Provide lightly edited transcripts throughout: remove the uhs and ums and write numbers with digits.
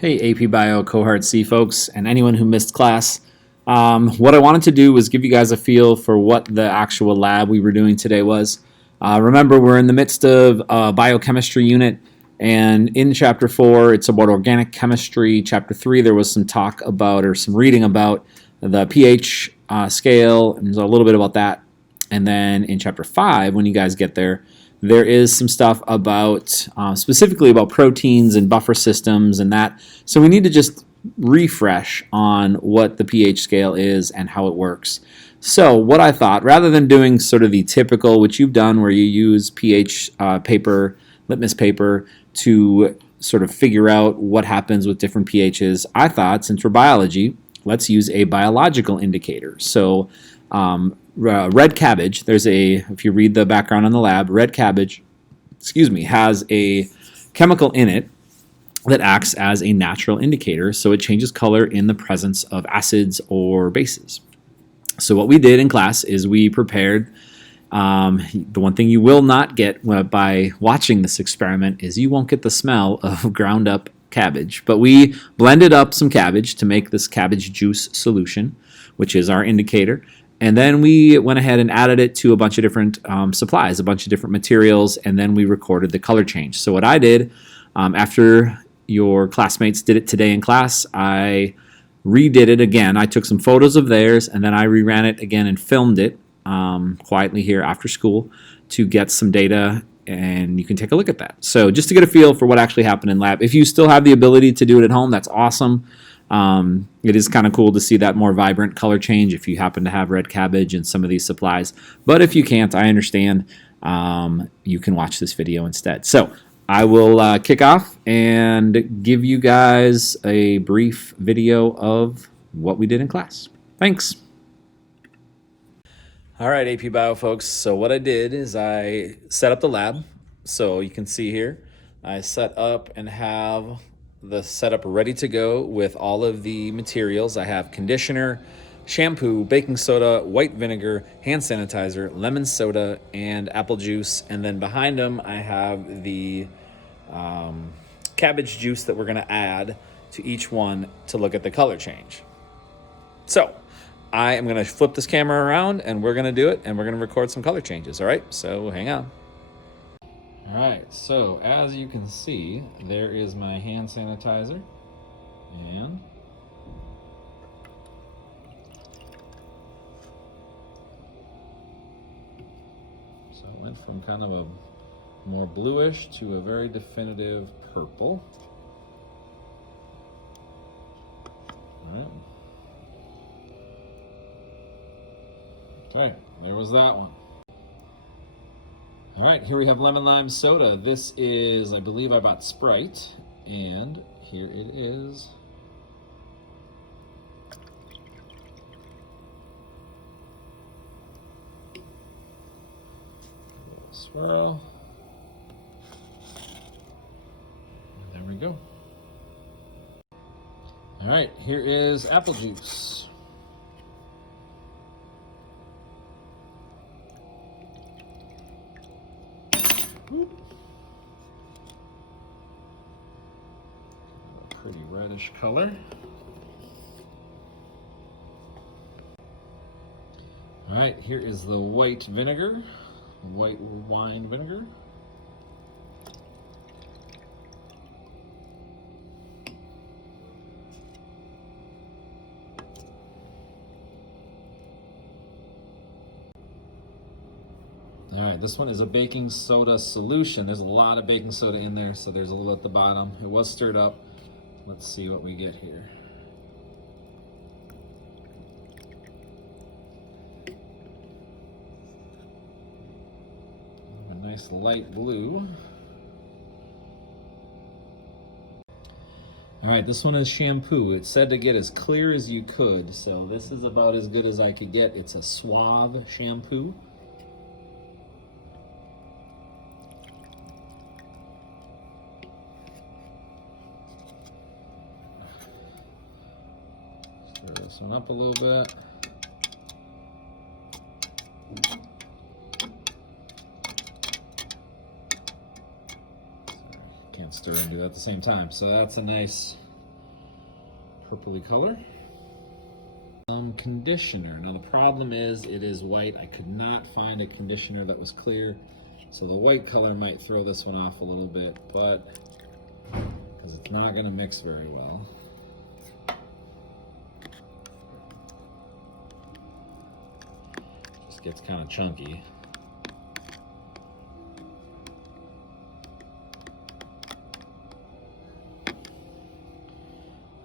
Hey, AP Bio Cohort C folks, and anyone who missed class. What I wanted to do was give you guys a feel for what the actual lab we were doing today was. Remember, we're in the midst of a biochemistry unit, and in Chapter 4, it's about organic chemistry. Chapter 3, there was some talk about, or some reading about, the pH scale, and there's a little bit about that. And then in Chapter 5, when you guys get there, there is some stuff about specifically about proteins and buffer systems and that. So we need to just refresh on what the pH scale is and how it works. So what I thought, rather than doing sort of the typical, which you've done, where you use pH paper, litmus paper, to sort of figure out what happens with different pHs, I thought, since we're biology, let's use a biological indicator. So red cabbage, if you read the background on the lab, red cabbage, has a chemical in it that acts as a natural indicator, so it changes color in the presence of acids or bases. So what we did in class is we prepared, the one thing you will not get by watching this experiment is you won't get the smell of ground up cabbage, but we blended up some cabbage to make this cabbage juice solution, which is our indicator. And then we went ahead and added it to a bunch of different supplies, a bunch of different materials, and then we recorded the color change. So what I did, after your classmates did it today in class, I redid it again. I took some photos of theirs, and then I reran it again and filmed it quietly here after school to get some data, and you can take a look at that. So just to get a feel for what actually happened in lab. If you still have the ability to do it at home, that's awesome. It is kind of cool to see that more vibrant color change if you happen to have red cabbage in some of these supplies. But if you can't, I understand. You can watch this video instead. So I will kick off and give you guys a brief video of what we did in class. Thanks. All right, AP Bio folks. So what I did is I set up the lab. So you can see here, I set up and have the setup ready to go with all of the materials. I have conditioner, shampoo, baking soda, white vinegar, hand sanitizer, lemon soda, and apple juice. And then behind them, I have the cabbage juice that we're going to add to each one to look at the color change. So I am going to flip this camera around and we're going to do it, and we're going to record some color changes. All right, so hang on. All right, so as you can see, there is my hand sanitizer, and so it went from kind of a more bluish to a very definitive purple. All right. Okay, there was that one. All right, here we have lemon lime soda. This is, I believe I bought Sprite, and here it is. A little swirl. And there we go. All right, here is apple juice. Pretty reddish color. All right, here is the white vinegar, white wine vinegar. All right, this one is a baking soda solution. There's a lot of baking soda in there, so there's a little at the bottom. It was stirred up. Let's see what we get here. A nice light blue. All right, this one is shampoo. It said to get as clear as you could, so this is about as good as I could get. It's a Suave shampoo. Stir this one up a little bit. Can't stir and do that at the same time. So that's a nice purpley color. Conditioner. Now the problem is it is white. I could not find a conditioner that was clear, so the white color might throw this one off a little bit, but because it's not going to mix very well. Just gets kind of chunky.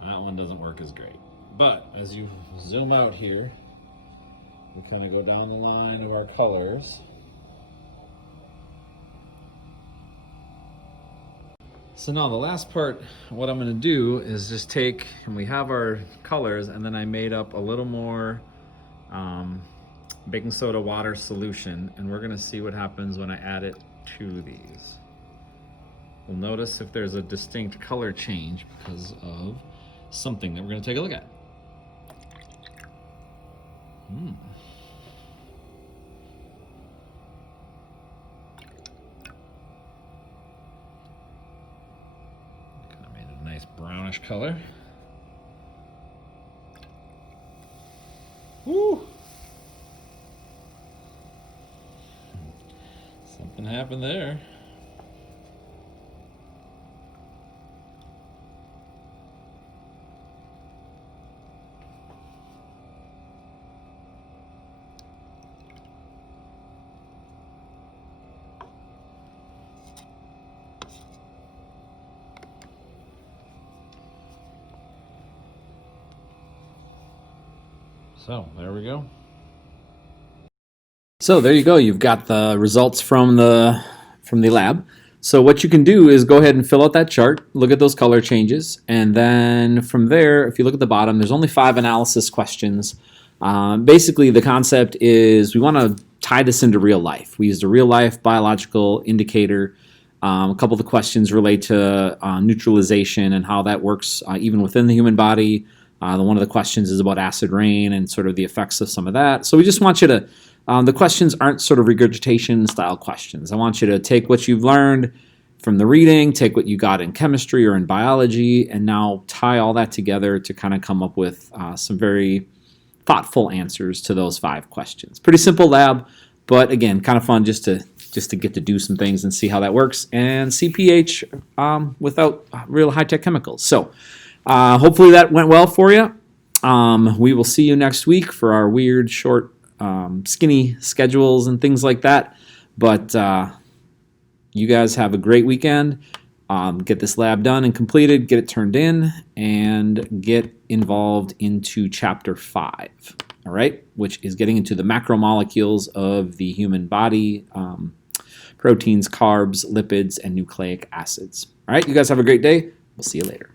That one doesn't work as great. But as you zoom out here, we kind of go down the line of our colors. So now the last part, what I'm going to do is just take, and we have our colors, and then I made up a little more baking soda water solution, and we're going to see what happens when I add it to these. We'll notice if there's a distinct color change because of something that we're going to take a look at. Kind of made it a nice brownish color. Woo! Something happened there. So there we go. So there you go. You've got the results from the lab. So what you can do is go ahead and fill out that chart, look at those color changes, and then from there, if you look at the bottom, there's only 5 analysis questions. Basically, the concept is we want to tie this into real life. We used a real life biological indicator. A couple of the questions relate to neutralization and how that works even within the human body. One of the questions is about acid rain and sort of the effects of some of that. So we just want you to, the questions aren't sort of regurgitation style questions. I want you to take what you've learned from the reading, take what you got in chemistry or in biology, and now tie all that together to kind of come up with some very thoughtful answers to those 5 questions. Pretty simple lab, but again, kind of fun just to get to do some things and see how that works, and see pH without real high-tech chemicals. So hopefully that went well for you. We will see you next week for our weird, short, skinny schedules and things like that. But you guys have a great weekend. Get this lab done and completed, get it turned in, and get involved into Chapter 5, all right, which is getting into the macromolecules of the human body, proteins, carbs, lipids, and nucleic acids. All right, you guys have a great day. We'll see you later.